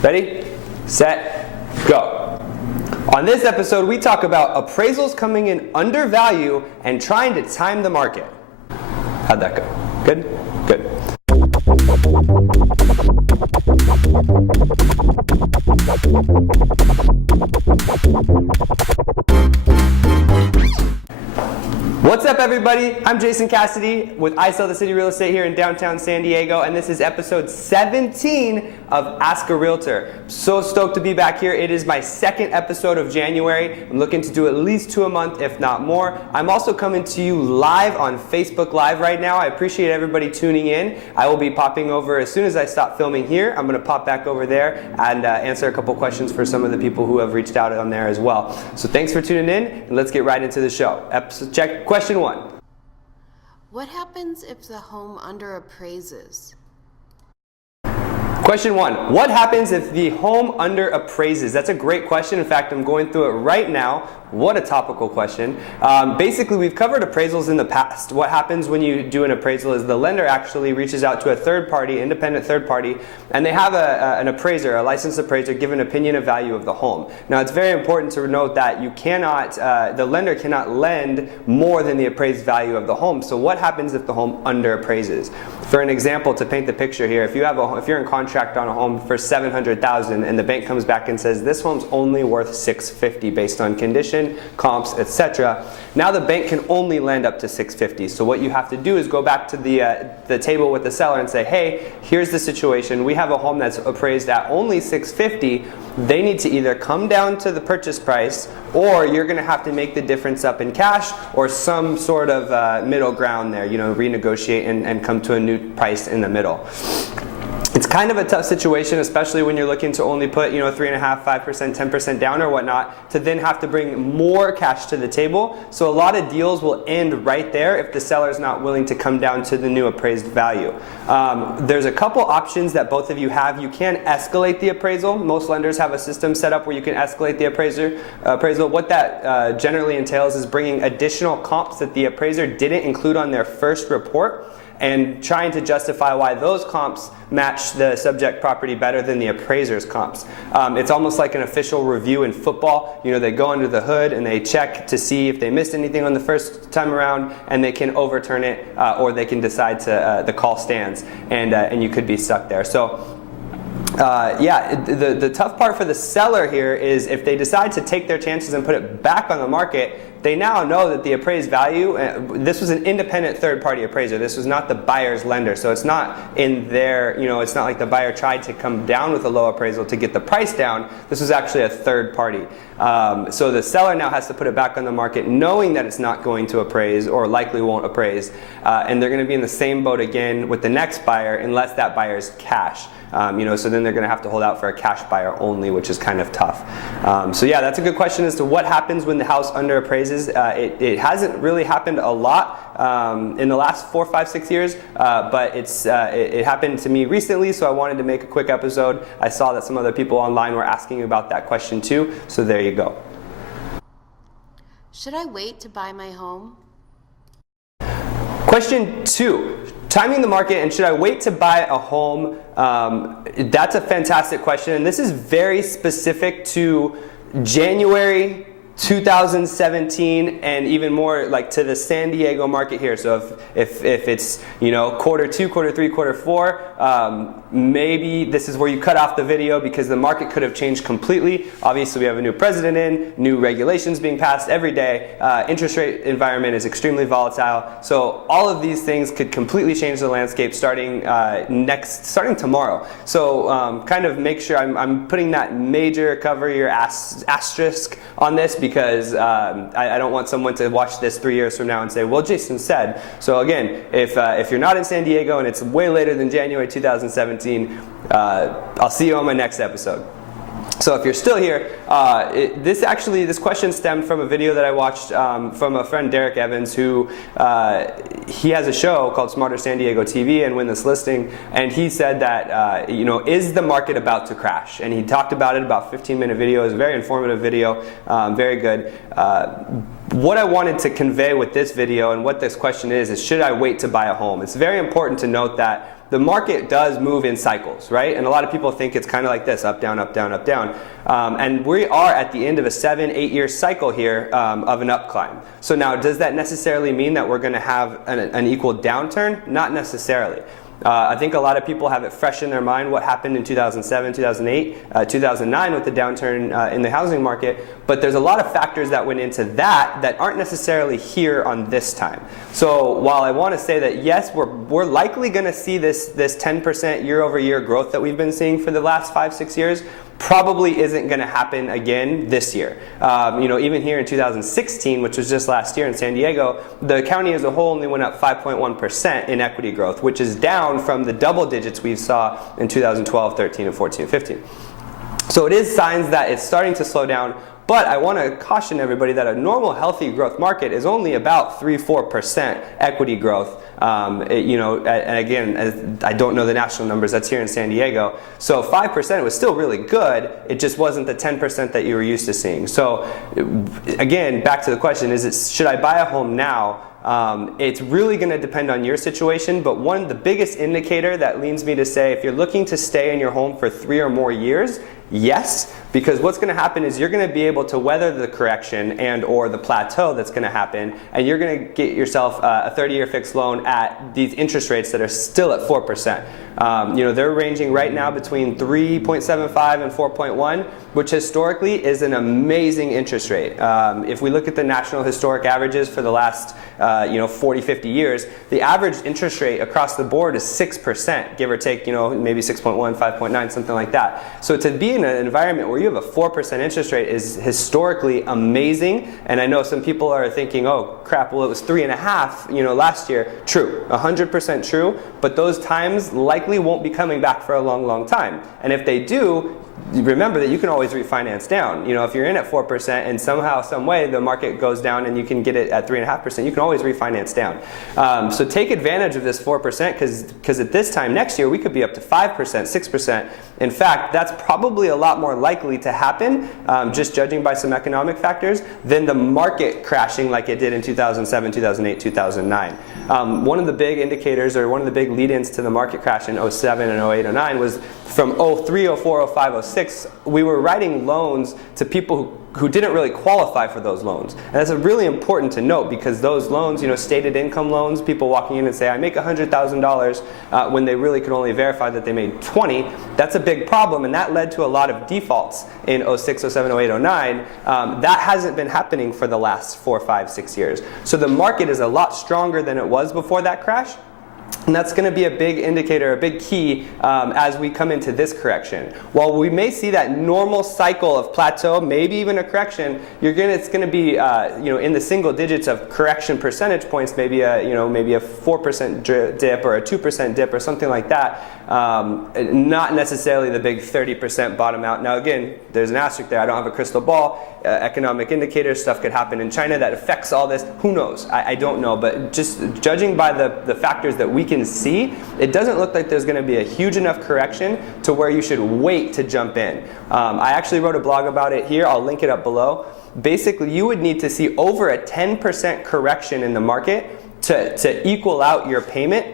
Ready, set, go. On this episode, we talk about appraisals coming in under value and trying to time the market. How'd that go? Good? Good. What's up, everybody? I'm Jason Cassity with I Sell the City Real Estate here in downtown San Diego, and this is episode 17 of Ask a Realtor. So stoked to be back here. It is my second episode of January. I'm looking to do at least 2 a month, if not more. I'm also coming to you live on Facebook Live right now. I appreciate everybody tuning in. I will be popping over as soon as I stop filming here. I'm going to pop back over there and answer a couple questions for some of the people who have reached out on there as well. So thanks for tuning in, and let's get right into the show. Check question 1. What happens if the home underappraises? Question 1, what happens if the home underappraises? That's a great question. In fact, I'm going through it right now. What a topical question. Basically, we've covered appraisals in the past. What happens when you do an appraisal is the lender actually reaches out to a third party, independent third party, and they have an appraiser, a licensed appraiser, give an opinion of value of the home. Now, it's very important to note that you cannot, the lender cannot lend more than the appraised value of the home. So what happens if the home underappraises? For an example, to paint the picture here, if you're in contract on a home for $700,000 and the bank comes back and says this home's only worth $650 based on condition, comps, etc. Now the bank can only lend up to $650. So what you have to do is go back to the table with the seller and say, hey, here's the situation. We have a home that's appraised at only $650. They need to either come down to the purchase price, or you're going to have to make the difference up in cash, or some sort of middle ground there, renegotiate and come to a new price in the middle. It's kind of a tough situation, especially when you're looking to only put 3.5%, 5%, 10% down or whatnot, to then have to bring more cash to the table. So a lot of deals will end right there if the seller is not willing to come down to the new appraised value. There's a couple options that both of you have. You can escalate the appraisal. Most lenders have a system set up where you can escalate the appraisal. What that generally entails is bringing additional comps that the appraiser didn't include on their first report, and trying to justify why those comps match the subject property better than the appraiser's comps. It's almost like an official review in football. They go under the hood and they check to see if they missed anything on the first time around, and they can overturn it, or they can decide to the call stands, and you could be stuck there. So the tough part for the seller here is if they decide to take their chances and put it back on the market, they now know that the appraised value, this was an independent third-party appraiser. This was not the buyer's lender. So it's not in their, it's not like the buyer tried to come down with a low appraisal to get the price down. This was actually a third party. So the seller now has to put it back on the market knowing that it's not going to appraise or likely won't appraise. And they're going to be in the same boat again with the next buyer unless that buyer's cash. So then they're going to have to hold out for a cash buyer only, which is kind of tough. So yeah, that's a good question as to what happens when the house underappraises. It hasn't really happened a lot in the last 4, 5, 6 years, but it happened to me recently, so I wanted to make a quick episode. I saw that some other people online were asking about that question too, so there you go. Should I wait to buy my home? Question 2, timing the market and should I wait to buy a home? That's a fantastic question, and this is very specific to January 2017 and even more like to the San Diego market here. So if it's quarter 2, quarter 3, quarter 4, maybe this is where you cut off the video because the market could have changed completely. Obviously we have a new president in, new regulations being passed every day. Interest rate environment is extremely volatile. So all of these things could completely change the landscape starting tomorrow. So kind of make sure I'm putting that major cover your asterisk on this, because I don't want someone to watch this 3 years from now and say, well, Jason said. So again, if you're not in San Diego and it's way later than January 2017, I'll see you on my next episode. So if you're still here, this question stemmed from a video that I watched from a friend, Derek Evans, who he has a show called Smarter San Diego TV and Win This Listing, and he said that is the market about to crash? And he talked about it, about 15-minute video. It was a very informative video, very good. What I wanted to convey with this video and what this question is should I wait to buy a home? It's very important to note that the market does move in cycles, right? And a lot of people think it's kind of like this, up, down, up, down, up, down. And we are at the end of a 7-8 year cycle here of an up climb. So now, does that necessarily mean that we're going to have an equal downturn? Not necessarily. I think a lot of people have it fresh in their mind what happened in 2007, 2008, 2009 with the downturn in the housing market, but there's a lot of factors that went into that aren't necessarily here on this time. So while I want to say that yes, we're likely going to see this 10% year over year growth that we've been seeing for the last 5-6 years, probably isn't going to happen again this year. Even here in 2016, which was just last year in San Diego, the county as a whole only went up 5.1% in equity growth, which is down from the double digits we saw in 2012, 13, and 14, and 15. So it is signs that it's starting to slow down. But I want to caution everybody that a normal healthy growth market is only about 3-4% equity growth. And again, I don't know the national numbers, that's here in San Diego. So 5% was still really good, it just wasn't the 10% that you were used to seeing. So again, back to the question, should I buy a home now? It's really going to depend on your situation, but the biggest indicator that leads me to say if you're looking to stay in your home for 3 or more years, yes, because what's going to happen is you're going to be able to weather the correction and or the plateau that's going to happen, and you're going to get yourself a 30-year fixed loan at these interest rates that are still at 4%. They're ranging right now between 3.75 and 4.1, which historically is an amazing interest rate. If we look at the national historic averages for the last 40, 50 years, the average interest rate across the board is 6%, give or take, maybe 6.1, 5.9, something like that. So to be in an environment where you have a 4% interest rate is historically amazing. And I know some people are thinking, oh crap, well it was 3.5, last year. True, 100% true, but those times likely won't be coming back for a long, long time. And if they do, remember that you can always refinance down. If you're in at 4% and somehow, some way the market goes down and you can get it at 3.5%, you can always refinance down. So take advantage of this 4% because at this time next year we could be up to 5%, 6%. In fact, that's probably a lot more likely to happen, just judging by some economic factors, than the market crashing like it did in 2007, 2008, 2009. One of the big indicators, or one of the big lead-ins to the market crash in 07 and 08, 09 was from 03, 04, 05, 06, we were writing loans to people who didn't really qualify for those loans. And that's really important to note because those loans, stated income loans, people walking in and say, I make $100,000 when they really could only verify that they made 20, that's a big problem, and that led to a lot of defaults in 06, 07, 08, 09. That hasn't been happening for the last 4, 5, 6 years. So the market is a lot stronger than it was before that crash. And that's going to be a big indicator, a big key as we come into this correction. While we may see that normal cycle of plateau, maybe even a correction, it's going to be in the single digits of correction percentage points, maybe a 4% dip or a 2% dip or something like that. Not necessarily the big 30% bottom out. Now again, there's an asterisk there. I don't have a crystal ball. Economic indicators, stuff could happen in China that affects all this. Who knows? I don't know. But just judging by the factors that we can see, it doesn't look like there's going to be a huge enough correction to where you should wait to jump in. I actually wrote a blog about it here. I'll link it up below. Basically, you would need to see over a 10% correction in the market to equal out your payment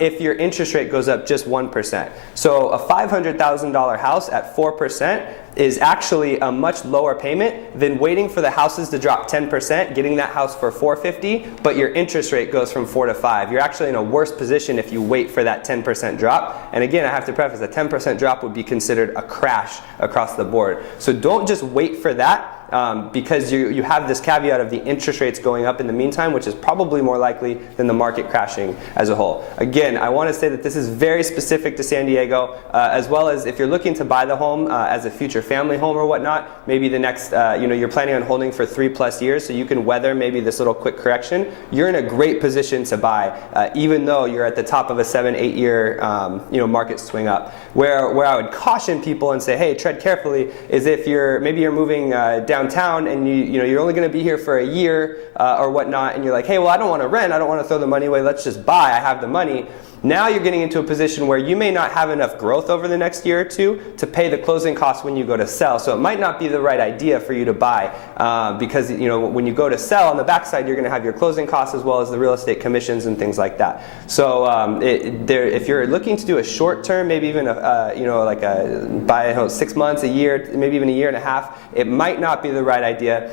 if your interest rate goes up just 1%. So a $500,000 house at 4% is actually a much lower payment than waiting for the houses to drop 10%, getting that house for $450, but your interest rate goes from 4 to 5. You're actually in a worse position if you wait for that 10% drop. And again, I have to preface, a 10% drop would be considered a crash across the board. So don't just wait for that. Because you have this caveat of the interest rates going up in the meantime, which is probably more likely than the market crashing as a whole. Again, I want to say that this is very specific to San Diego, as well as if you're looking to buy the home as a future family home or whatnot, maybe the next, you're planning on holding for 3+ years so you can weather maybe this little quick correction, you're in a great position to buy, even though you're at the top of a 7-8 year market swing up. Where I would caution people and say, hey, tread carefully, is if you're moving downtown and you're only going to be here for a year or whatnot, and you're like, hey, well, I don't want to rent, I don't want to throw the money away, let's just buy, I have the money. Now you're getting into a position where you may not have enough growth over the next year or two to pay the closing costs when you go to sell. So it might not be the right idea for you to buy because when you go to sell on the backside, you're going to have your closing costs as well as the real estate commissions and things like that. So if you're looking to do a short term, maybe even buy 6 months, a year, maybe even a year and a half, it might not be the right idea.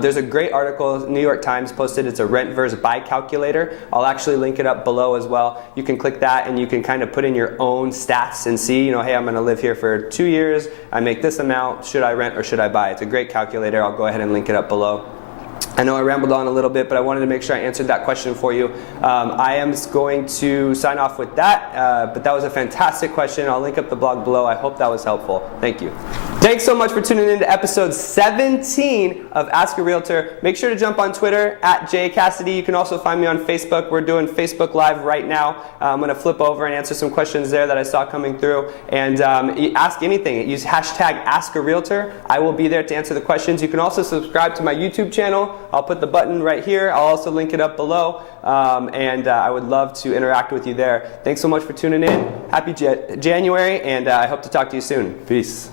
There's a great article New York Times posted. It's a rent versus buy calculator. I'll actually link it up below as well. You can click that and you can kind of put in your own stats and see, hey, I'm going to live here for 2 years. I make this amount. Should I rent or should I buy? It's a great calculator. I'll go ahead and link it up below. I know I rambled on a little bit, but I wanted to make sure I answered that question for you. I am going to sign off with that, but that was a fantastic question. I'll link up the blog below. I hope that was helpful. Thank you. Thanks so much for tuning in to episode 17 of Ask a Realtor. Make sure to jump on Twitter at Cassity. You can also find me on Facebook. We're doing Facebook Live right now. I'm going to flip over and answer some questions there that I saw coming through. And ask anything. Use hashtag AskARealtor. I will be there to answer the questions. You can also subscribe to my YouTube channel. I'll put the button right here. I'll also link it up below. I would love to interact with you there. Thanks so much for tuning in. Happy January, and I hope to talk to you soon. Peace.